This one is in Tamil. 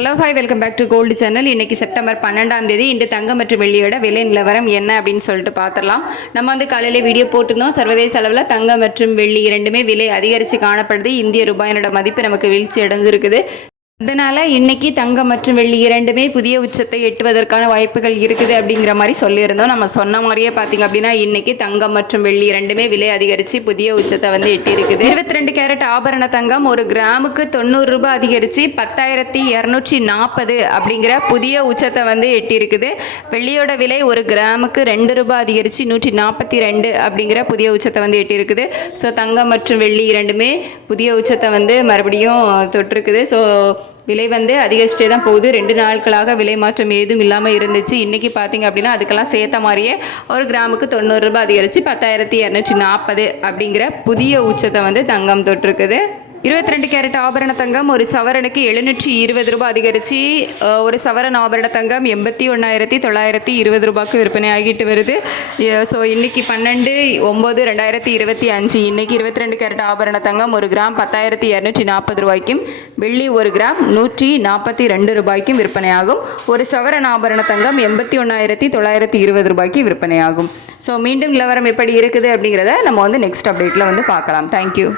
Hello hi welcome back to gold channel. இன்றைக்கி செப்டம்பர் 12ஆம் தேதி இன்று தங்கம் மற்றும் வெள்ளியோட விலை நிலவரம் என்ன அப்படின்னு சொல்லிட்டு பார்த்துடலாம். நம்ம வந்து காலையில் வீடியோ போட்டிருந்தோம். சர்வதேச அளவில் தங்கம் மற்றும் வெள்ளி இரண்டுமே விலை அதிகரித்து காணப்படுது. இந்திய ரூபாயினோட மதிப்பு நமக்கு வீழ்ச்சி அடைஞ்சிருக்குது. இதனால் இன்றைக்கி தங்கம் மற்றும் வெள்ளி இரண்டுமே புதிய உச்சத்தை எட்டுவதற்கான வாய்ப்புகள் இருக்குது அப்படிங்கிற மாதிரி சொல்லியிருந்தோம். நம்ம சொன்ன மாதிரியே பார்த்திங்க அப்படின்னா இன்றைக்கி தங்கம் மற்றும் வெள்ளி இரண்டுமே விலை அதிகரித்து புதிய உச்சத்தை வந்து எட்டியிருக்குது. 22 கேரட் ஆபரண தங்கம் ஒரு கிராமுக்கு 90 ரூபாய் அதிகரித்து 10,240 அப்படிங்கிற புதிய உச்சத்தை வந்து எட்டியிருக்குது. வெள்ளியோட விலை ஒரு கிராமுக்கு 2 ரூபாய் அதிகரித்து 142 அப்படிங்கிற புதிய உச்சத்தை வந்து எட்டியிருக்குது. ஸோ தங்கம் மற்றும் வெள்ளி இரண்டுமே புதிய உச்சத்தை வந்து மறுபடியும் தொட்டிருக்குது. ஸோ விலை வந்து அதிகரிச்சுட்டே தான் போகுது. 2 நாட்களாக விலை மாற்றம் ஏதும் இல்லாமல் இருந்துச்சு. இன்றைக்கி பார்த்திங்க அப்படின்னா அதுக்கெல்லாம் சேர்த்த மாதிரியே ஒரு கிராமுக்கு 90 ரூபாய் அதிகரித்து 10,240 அப்படிங்கிற புதிய உச்சத்தை வந்து தங்கம் தொட்டிருக்குது. 22 கேரட் ஆபரண தங்கம் ஒரு சவரனுக்கு 720 ரூபாய் அதிகரித்து ஒரு சவரன் ஆபரண தங்கம் 81,920 ரூபாய்க்கு விற்பனை ஆகிட்டு வருது. ஸோ இன்றைக்கி 12/9/2025 இன்றைக்கி 22 கேரட் ஆபரண தங்கம் ஒரு கிராம் 10,240 ரூபாய்க்கும் வெள்ளி ஒரு கிராம் 142 ரூபாய்க்கும் விற்பனையாகும். ஒரு சவரன் ஆபரண தங்கம் 81,920 ரூபாய்க்கு விற்பனையாகும். ஸோ மீண்டும் நிலவரம் எப்படி இருக்குது அப்படிங்கிறத நம்ம வந்து நெக்ஸ்ட் அப்டேட்டில் வந்து பார்க்கலாம். தேங்க்யூ.